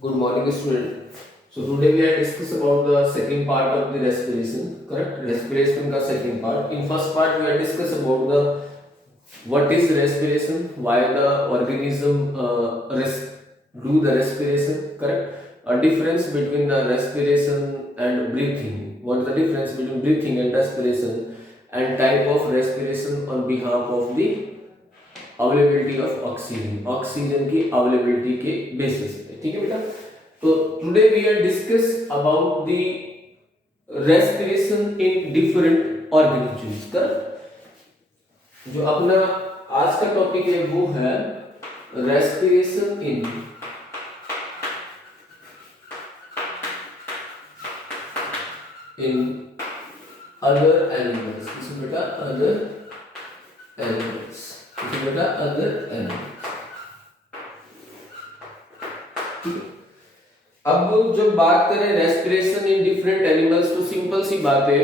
Good morning, student. So today we are discuss about the second part of the respiration. Correct? Respiration का second part. In first part we are discuss about the what is respiration, why the organism do the respiration. Correct? A difference between the respiration and breathing. What is the difference between breathing and respiration, and type of respiration on behalf of the availability of oxygen, oxygen की availability के basis पे. ठीक है बेटा. तो today we are discuss about the respiration in different organisms. का जो अपना आज का टॉपिक है वो है रेस्पिरेशन इन अदर एनिमल्स. किसी बेटा अदर एनिमल्स, बेटा अदर एनिमल्स. अब जब बात करें रेस्पिरेशन इन डिफरेंट एनिमल्स तो सिंपल सी बात है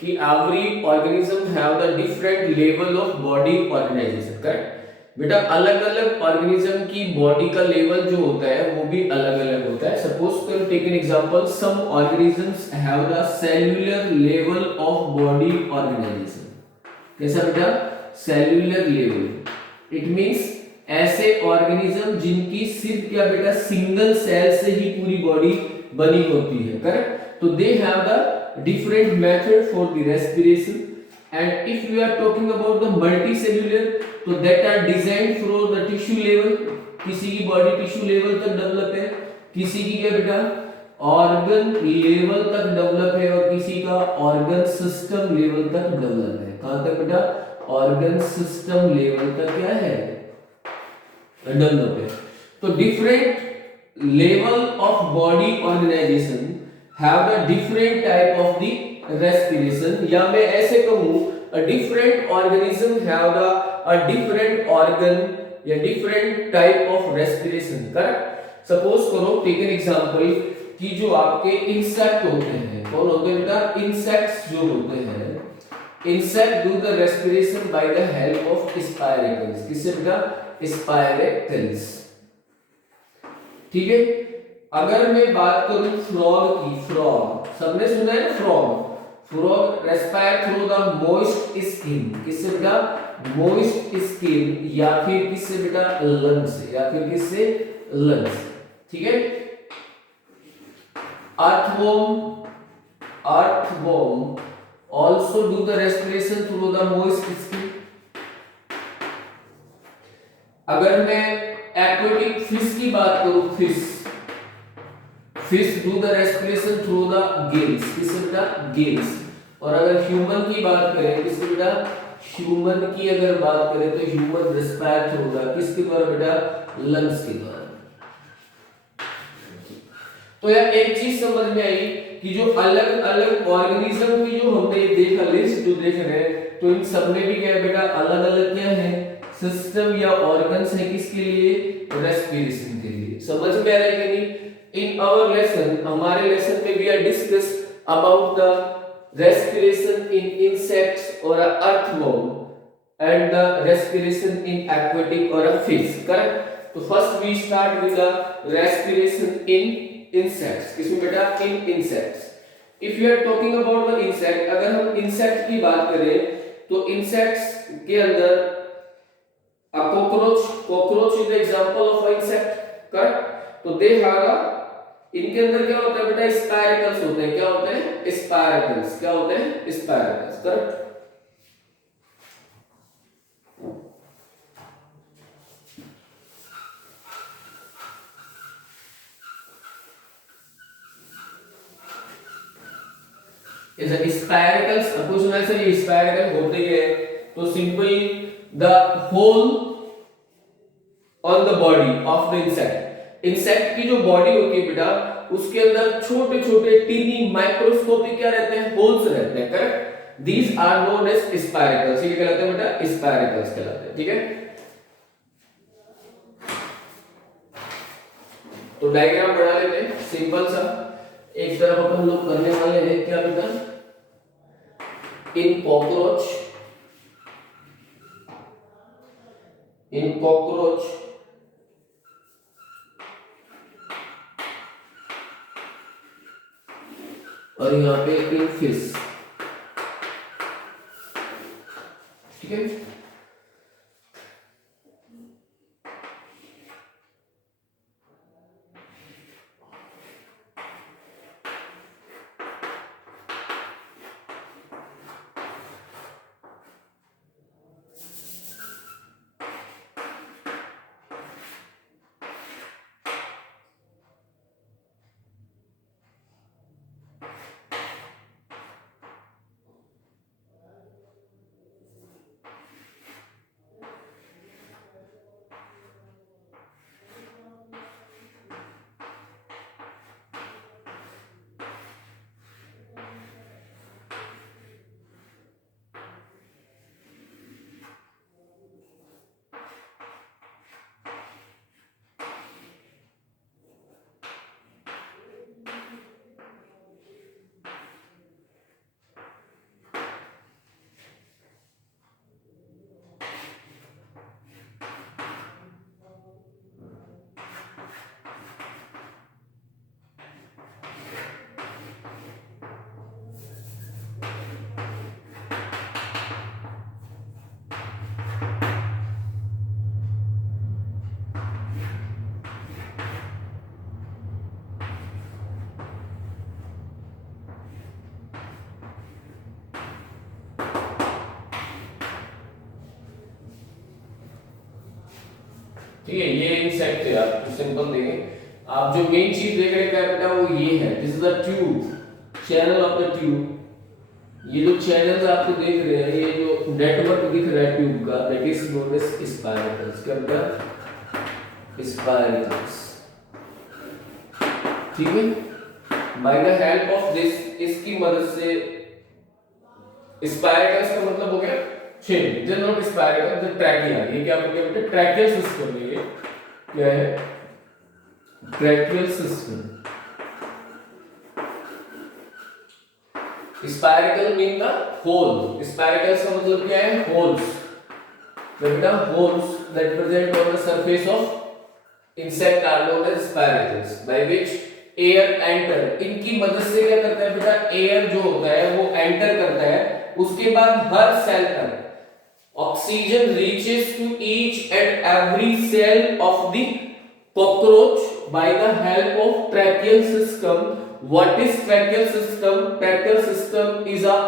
कि every organism have the different level of body organization. Correct बेटा. अलग अलग ऑर्गेनिज्म की बॉडी का लेवल जो होता है वो भी अलग अलग होता है. सपोज कर take an example, some organisms have the cellular level of body organization. कैसा बेटा? Cellular level. इट मींस ऐसे ऑर्गेनिज्म जिनकी सिर्फ क्या बेटा सिंगल सेल से ही पूरी बॉडी बनी होती है. करेक्ट. तो they have the different method for the respiration. And if we are talking about the multicellular तो that are design for the tissue level. किसी की बॉडी टिश्यू लेवल तक डेवलप है, किसी की क्या बेटा ऑर्गन लेवल तक डेवलप है, और किसी का ऑर्गन सिस्टम लेवल तक डेवलप है. कहां तक बेटा? ऑर्गन सिस्टम लेवल तक क्या है डेवलप है. तो different level of body organisation have the different type of the respiration. या मैं ऐसे कहूं a different organism have the a different organ या different type of respiration. Correct. Suppose करो टेक एन एग्जांपल कि जो आपके इंसेक्ट होते हैं, कौन होते हैं बेटा? इंसेक्ट्स जो होते हैं, insect do the respiration bye the help of spiracles. किससे बेटा? स्पाइरेकल्स. ठीक है. अगर मैं बात करूं फ्रॉग की, फ्रॉग सबने सुना है ना frog. Frog respire through the moist skin. किससे बेटा? Moist skin. या फिर किससे बेटा? लंग्स से. या फिर किससे? लंग्स. ठीक है. Earthworm, earthworm also do the respiration through the moist skin. अगर मैं aquatic fish की बात करूं, fish do the respiration through the gills. किससे बेटा? gills. और अगर ह्यूमन की बात करें, किससे बेटा? ह्यूमन की अगर बात करें तो ह्यूमन रेस्पायर थ्रू द किसके द्वारा बेटा? लंग्स के द्वारा. तो यार एक चीज समझ में आई कि जो अलग अलग ऑर्गेनिज्म की जो हमने देखा लिस्ट जो देख रहे हैं, तो इन सब में भी क्या है बेटा अलग अलग क्या है सिस्टम या ऑर्गन्स है. किसके लिए? रेस्पिरेशन के लिए. समझ में आ रहा है कि नहीं? इन आवर लेसन, हमारे लेसन में we are discuss about the respiration in insects और earthworm and the respiration in aquatic और अ फिश. करेक्ट. तो first we start with the respiration in insects. किसमें बेटा? In insects. If you are talking about the insect, अगर हम insect की बात करें तो इंसेक्ट्स के अंदर cockroach, cockroach is the example of insect. Correct. तो दे हैव इनके अंदर क्या होता है बेटा? स्पाइरकल्स होते हैं. क्या होते हैं? स्पाइरकल्स. क्या होते हैं? स्पाइरकल्स. करेक्ट. is a spiracles. आपको सुना है सर ये स्पाइरकल होते ही है. तो simply the hole on the body of the insect. Insect की जो बॉडी होती है बेटा उसके अंदर छोटे छोटे टीनी माइक्रोस्कोपिक क्या रहते हैं? होल्स रहते हैं. Correct. These are known as spiracles. ये कहलाते हैं बेटा? स्पाइरकल्स कहलाते हैं. ठीक है. तो डायग्राम बना लेते हैं सिंपल सा. एक तरफ अपन लोग करने वाले हैं क्या बेटा? इन कॉकरोच, इन कॉकरोच और यहाँ पे इन फिश, ठीक है। ठीक है, ये इंसेक्ट है, आप सिंपल देखें। आप जो मेन चीज देख रहे हैं बेटा वो ये है, this is the tube, channel of the tube. ये जो चैनल्स आपको देख रहे हैं, ये जो नेटवर्क दिख रहा है ट्यूब का, that is known as spirals. क्या बेटा? स्पाइरल्स, ठीक है। By the help of this, इसकी मदद से, स्पाइरल्स का मतलब हो गया छेद, जो नॉट स्पाइरल, जो ट्रैकिया, ये क्या बोलते हैं बेटा? ट्रैकियल सिस्टम है। ये क्या है? Tracheal system. Spiral mean the hole, spiral का मतलब क्या है? होल्स। बेटा holes that present on the surface of insect are known as spirals, by which air enter. इनकी मदद से क्या करता है बेटा? एयर जो होता है वो एंटर करता है, उसके बाद हर सेल तक oxygen reaches to each and every cell of the cockroach by the help of tracheal system. What is tracheal system? Tracheal system is a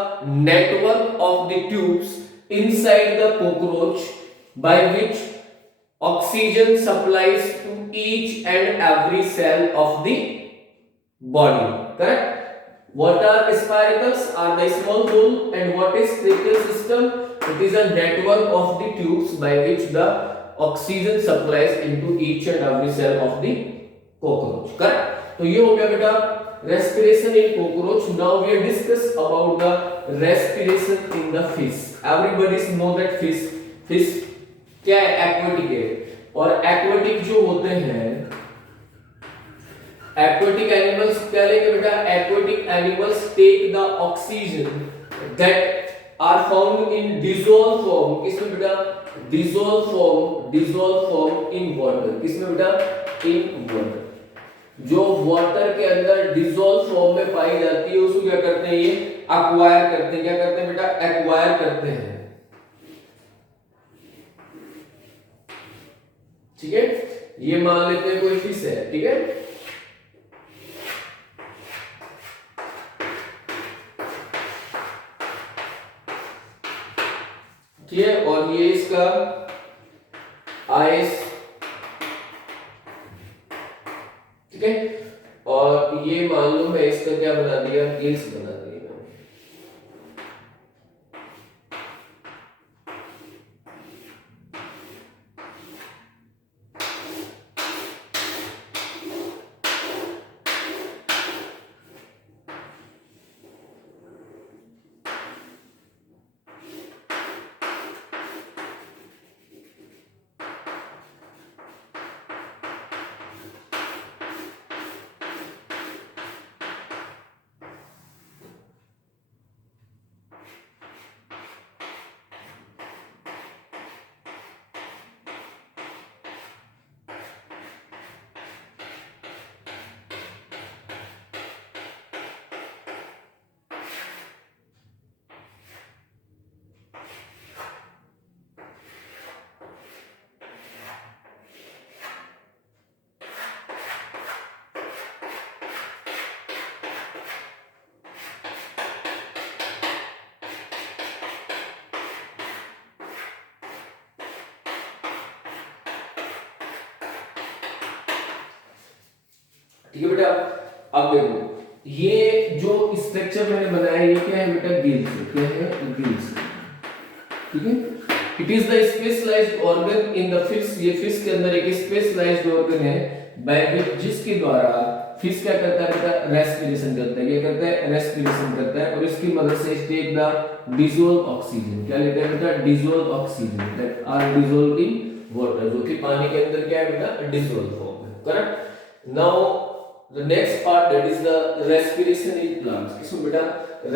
network of the tubes inside the cockroach by which oxygen supplies to each and every cell of the body. Correct? What are spiracles? Are the small hole. And what is tracheal system? It is a network of the tubes by which the oxygen supplies into each and every cell of the cockroach. Correct? तो ये हो गया बेटा respiration in cockroach. Now we are discuss about the respiration in the fish. Everybody know that fish क्या है? aquatic है। और aquatic जो होते हैं, aquatic animals क्या लेंगे बेटा? aquatic animals take the oxygen that are found in dissolved form। किसमें बेटा? dissolved form in water। किसमें बेटा? in water। जो वाटर के अंदर डिसॉल्व फॉर्म में पाई जाती है उसको क्या करते हैं? ये एक्वायर करते हैं। क्या करते हैं बेटा? एक्वायर करते हैं। ठीक है, ये मान लेते हैं कोई फिश है। ठीक है, ठीक है, और ये इसका आइस, ठीक है, और ये मान लो मैं इसका क्या बना दिया? गिल्स बना दिया। ठीक है बेटा। अब देखो ये जो स्ट्रक्चर मैंने बनाया ये क्या है बेटा, गिल्स। क्या है, गिल्स। ठीक है, it is the specialised organ in the fish. ये फिश के अंदर एक स्पेशलाइज्ड ऑर्गन है बाय विच, जिसके द्वारा फिश क्या करता है बेटा, रेस्पिरेशन करता है। क्या करता है, रेस्पिरेशन करता है। और इसकी मदद से टेक द डिसॉल्व ऑक्सीजन। क्या लेता है बेटा, dissolve oxygen that are dissolve in water, जो कि पानी के अंदर क्या है बेटा, डिसॉल्व फॉर्म है। Correct. Now the next part that is the respiration in plants. इसमें बेटा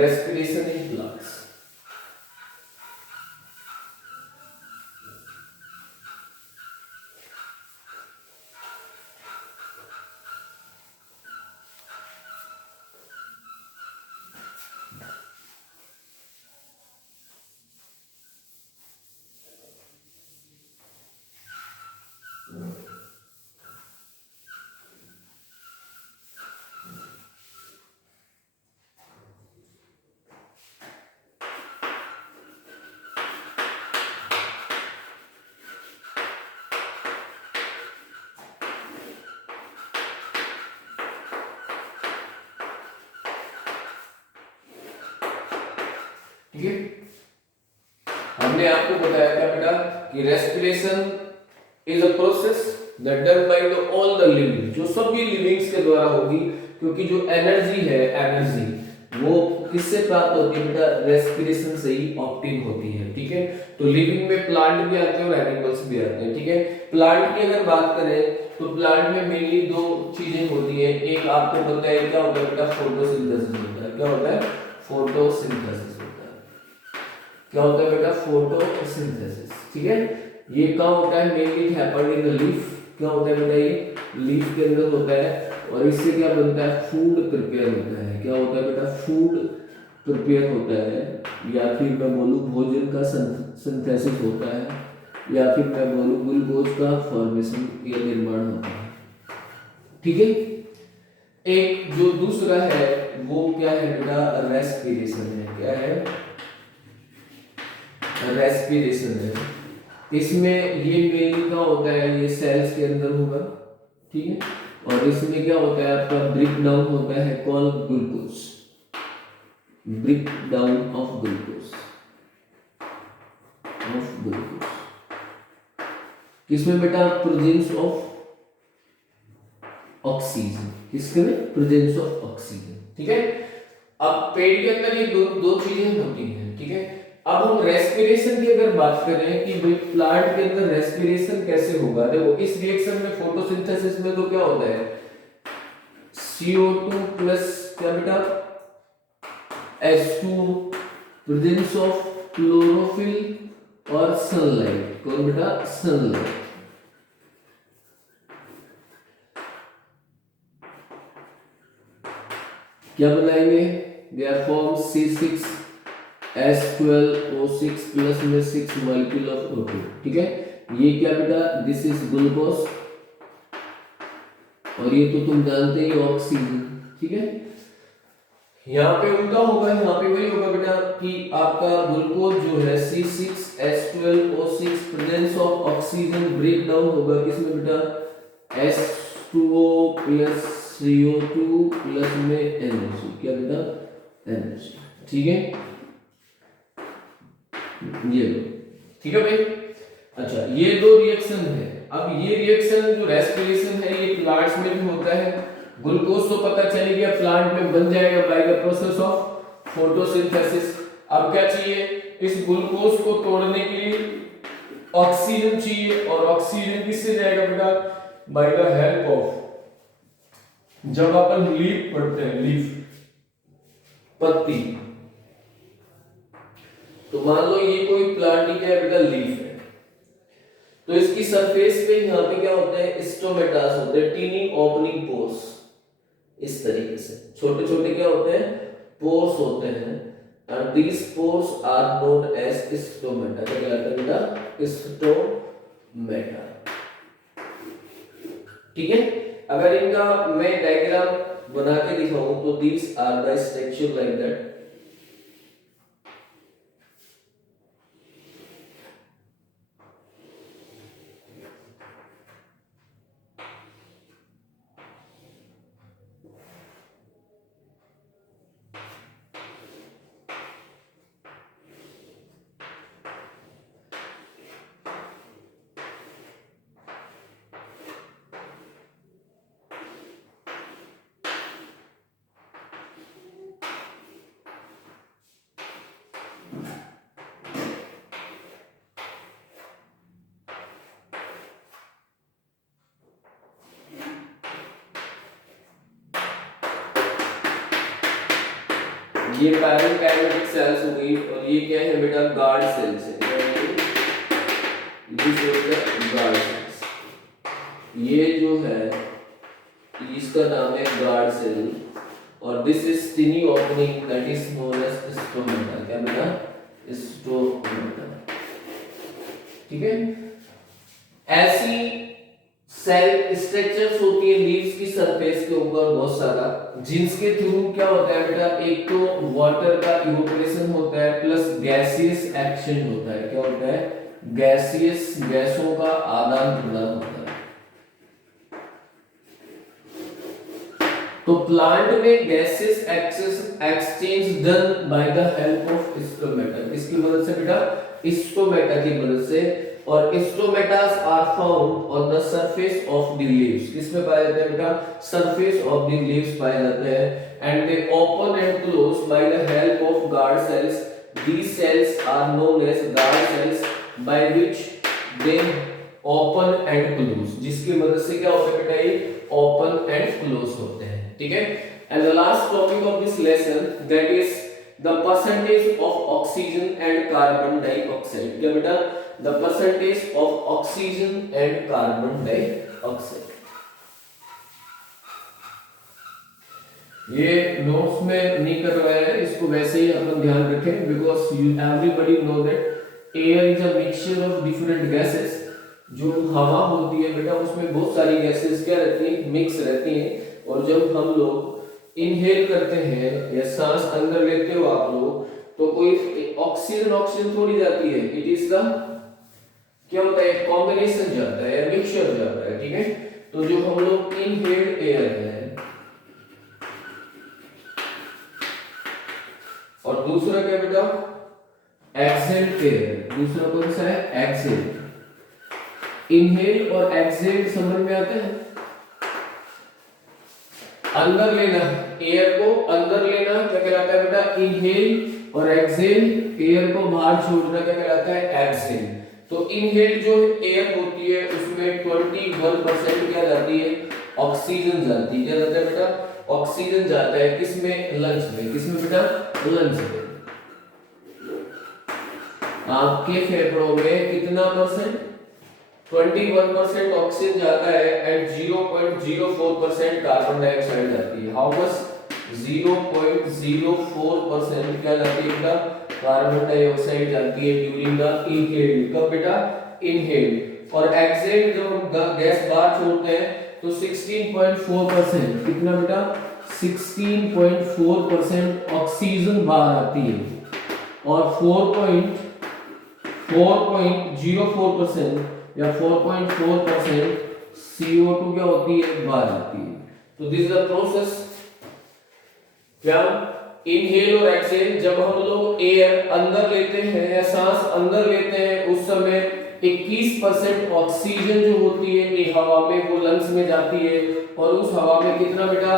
रेस्पिरेशन इन प्लांट्स। ठीक है, हमने आपको बताया था बेटा कि respiration is a process that done by the all the living, जो सभी लिविंग्स के द्वारा होगी, क्योंकि जो एनर्जी है, एनर्जी वो किससे प्राप्त होती है बेटा, रेस्पिरेशन से ही ऑब्टेन होती है। ठीक है, तो लिविंग में प्लांट भी आते हैं और एनिमल्स भी आते हैं। ठीक है, प्लांट की अगर बात करें तो प्लांट में मेनली दो चीजें होती है। एक आपको पता है क्या होता है बेटा, फोटोसिंथेसिस होता है। क्या होता है, फोटोसिंथेसिस होता है। क्या होता है बेटा, फोटोसिंथेसिस। ठीक है, ये कहाँ होता है, mainly it happened in the leaf. क्या होता है बेटा, ये लीफ के अंदर होता है। और इससे क्या बनता है, फूड प्रिपेयर होता है। क्या होता है बेटा, फूड प्रिपेयर होता है, या फिर मैं बोलूँ भोजन का सिंथेसिस होता है, या फिर मैं बोलूँ ग्लूकोज का फॉर्मेशन या निर्माण होता है। ठीक है, एक जो दूसरा है वो क्या है बेटा, रेस्पिरेशन है। क्या है, रेस्पिरेशन है। इसमें ये मेनली क्या होता है, ये सेल्स के अंदर होगा। ठीक है, और इसमें क्या होता है आपका, ब्रेक डाउन होता है call glucose, break down of glucose, किसमें बेटा, प्रेजेंस ऑफ ऑक्सीजन। किसके में, प्रेजेंस ऑफ ऑक्सीजन। ठीक है, अब पेड़ के अंदर ये दो दो चीजें होती हैं। ठीक है, अब हम रेस्पिरेशन की अगर बात करें कि भाई प्लांट के अंदर रेस्पिरेशन कैसे होगा, देखो इस रिएक्शन में फोटोसिंथेसिस में तो क्या होता है, CO2 प्लस क्या बेटा, H2, प्रेजेंस ऑफ क्लोरोफिल और सनलाइट। कौन बेटा, सनलाइट। क्या बनाएंगे, they are form C6H12O6 plus में 6 मॉलिक्यूल ऑफ O2। ठीक है, ये क्या बेटा, दिस इज ग्लूकोज, और ये तो तुम जानते ही ऑक्सीजन। ठीक है, यहाँ पे उल्टा होगा, यहाँ पे वही होगा बेटा कि आपका ग्लूकोज जो है C6H12O6 presence of oxygen break down होगा किसमें बेटा, H2O प्लस CO2 प्लस में NH। क्या बेटा, NH। ठीक है, ये लो। ठीक है भाई, अच्छा ये दो रिएक्शन है। अब ये रिएक्शन जो रेस्पिरेशन है ये प्लांट्स में भी होता है। ग्लूकोज तो पता चल गया प्लांट में बन जाएगा by the process of photosynthesis. अब क्या चाहिए, इस ग्लूकोज को तोड़ने के लिए ऑक्सीजन चाहिए, और ऑक्सीजन किससे जाएगा बेटा, बाय द हेल्प ऑफ, जब अपन लीफ पढ़ते हैं, लीफ पत्ती, तो मान लो ये कोई प्लांट ही क्या है बेटा, लीफ है, तो इसकी सरफेस पे यहाँ पे क्या होता है, स्टोमेटास होते हैं, टीनी ओपनिंग पोर्स। इस तरीके से छोटे छोटे क्या होते हैं, पोर्स होते हैं, and these pores are known as stomata। क्या कहलाता है बेटा, स्टोमेटा। ठीक है, अगर इनका मैं डायग्राम बना के दिखाऊं तो these are the structure like that। ये पैरेन्काइमेटिक सेल्स हो गई, और ये क्या है बेटा, गार्ड सेल्स है। गार्ड सेल्स, ये जो है इसका नाम है गार्ड सेल, और this is tiny opening that is known as stomata. क्या बेटा, स्टोमेटा। ठीक है, ऐसी सेल स्ट्रक्चर्स होती है लीव्स की सरफेस के ऊपर बहुत सारा, जिसके थ्रू क्या होता है बेटा, एक तो वाटर का इवोपोरेशन होता है प्लस गैसियस एक्शन होता है। क्या होता है, गैसियस, गैसों का आदान प्रदान होता है। तो प्लांट में gases exchange done by the help of stomata. किसकी मदद से बेटा, स्टोमेटा की मदद से। और stomatas are found on the surface of the leaves. किसमें पाए जाते हैं बेटा, सरफेस ऑफ द लीव्स पाए जाते हैं। And they open and close by the help of guard cells. These cells are known as guard cells by which they open and close. जिसकी मदद से क्या होता है बेटा, ये ओपन एंड क्लोज होते हैं। ठीक है, and the last topic of this lesson that is the percentage of oxygen and carbon dioxide. क्या बेटा, the percentage of oxygen and carbon dioxide. ये नोट्स में नहीं करवाया है, इसको वैसे ही अपन ध्यान रखें, because you everybody know that air is a mixture of different gases. जो हवा होती है बेटा, उसमें बहुत सारी गैसेस क्या रहती हैं, मिक्स रहती हैं। और जब हम लोग इनहेल करते हैं या सांस अंदर लेते हो आप लोग, तो कोई ऑक्सीजन थोड़ी जाती है, इट इज द क्या होता है, कॉम्बिनेशन जाता है या मिक्सचर जाता है। ठीक है, तो जो हम लोग इनहेल्ड एयर है, और दूसरा क्या बेटा, एक्सहेल्ड एयर। दूसरा कौन सा है, एक्सहेल्ड। इनहेल और एक्सहेल समझ में आते हैं। अंदर लेना एयर को, अंदर लेना क्या कहलाता है बेटा, इनहेल, और एक्सहेल एयर को बाहर छोड़ना क्या कहलाता है, एक्सहेल। तो इनहेल जो एयर होती है उसमें 21% क्या जाती है, ऑक्सीजन जाती है। क्या जाता है बेटा, ऑक्सीजन जाता है किसमें, लंग्स में। किसमें बेटा, लंग्स में। आपके फेफड़ों में कितना परसेंट, 21% ऑक्सीजन जाता है एंड 0.04% कार्बन डाइऑक्साइड जाती है। हाउ मच, 0.04% क्या जाती है बेटा, कार्बन डाइऑक्साइड जाती है ड्यूरिंग द इनहेल। कब बेटा, इनहेल। और एक्सहेल जब हम गैस बाहर छोड़ते हैं तो 16.4%, कितना बेटा, 16.4% ऑक्सीजन बाहर आती है, और 4.04% या 4.4% CO2 क्या होती है, बाहर आती है। तो दिस इज द प्रोसेस। क्या, इनहेल और एक्सहेल, जब हम लोग एयर अंदर लेते हैं या सांस अंदर लेते हैं, उस समय 21% ऑक्सीजन जो होती है ये हवा में, वो लंग्स में जाती है। और उस हवा में कितना बेटा,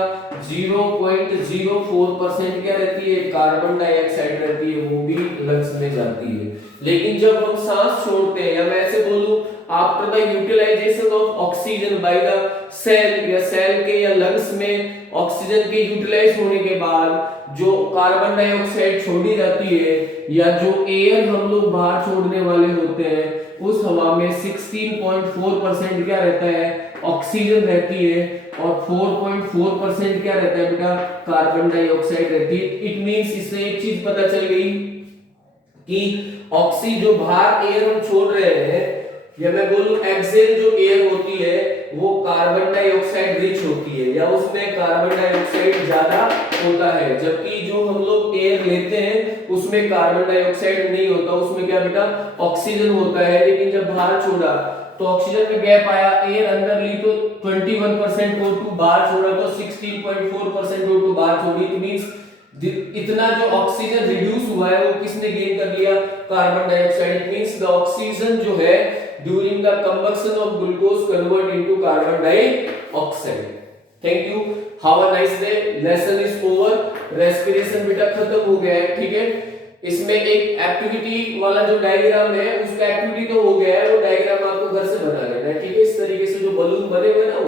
0.04% क्या रहती है, कार्बन डाइऑक्साइड रहती है, वो भी लंग्स में जाती है। लेकिन जब हम सांस छोड़ते हैं, या मैं ऐसे बोलूं, after the utilisation of oxygen by the cell, या सेल के या लंग्स में ऑक्सीजन के यूटिलाइज होने के बाद जो कार्बन डाइऑक्साइड छोड़ी जाती है, या जो एयर हम लोग बाहर छोड़ने वाले होते हैं, उस हवा में 16.4% क्या रहता है, ऑक्सीजन रहती है, और 4.4% क्या रहता है बेटा, कार्बन डाइऑक्साइड रहती है। इट मींस इससे एक चीज पता चल गई कि ऑक्सी जो बाहर एयर हम छोड़ रहे हैं, या मैं बोलूं एक्सहेल जो एयर होती है वो कार्बन डाइऑक्साइड रिच होती है, या उसमें कार्बन डाइऑक्साइड ज्यादा होता है, जबकि जो हम लोग एयर लेते हैं उसमें कार्बन डाइऑक्साइड नहीं होता, उसमें क्या बेटा, ऑक्सीजन होता है। लेकिन जब बाहर छोड़ा तो ऑक्सीजन में गैप आया, एयर अंदर ली तो 21% O2 बाहर छोड़ा तो 16.4% O2 बाहर छोड़ी। इट मींस इतना जो ऑक्सीजन रिड्यूस हुआ है वो किसने गेन कर लिया, carbon dioxide. Means the oxygen जो है during the combustion of glucose convert into carbon dioxide. Thank you, have a nice day. Lesson is over. Respiration बेटा खत्म हो गया है। ठीक है, इसमें एक एक्टिविटी वाला जो डायग्राम है, उसका एक्टिविटी तो हो गया है, वो डायग्राम आपको घर से बना लेना है। ठीक है, इस तरीके से जो बलून बने हुए ना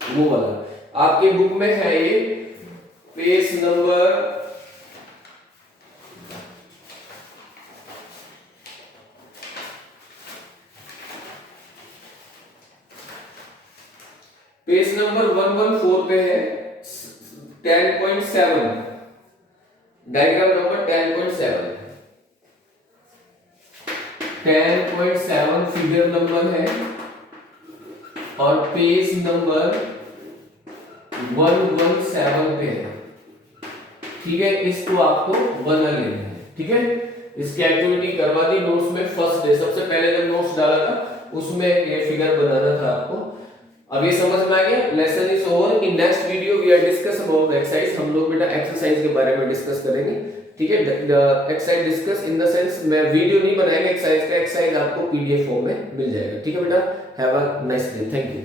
वो वाला आपके बुक में है, ये पेज नंबर पेज नंबर 114 पे है 10.7, डायग्राम नंबर 10.7, 10.7 फिगर नंबर है और पेज नंबर 117 पे है। ठीक है, इसको आपको बना लेना है। ठीक है, इसकी एक्टिविटी करवा दी नोट्स में फर्स्ट डे, सबसे पहले जब नोट्स डाला था उसमें ये फिगर बनाना था आपको। अब ये समझ में आ गया, lesson is over. In next video we are discuss about exercise. हम लोग बेटा एक्सरसाइज के बारे में डिस्कस करेंगे। ठीक है, exercise discuss in the sense मैं वीडियो नहीं बनाएगा एक्सरसाइज का, एक्सरसाइज आपको पीडीएफ फॉर्म में मिल जाएगा। ठीक है बेटा, have a nice day, thank you.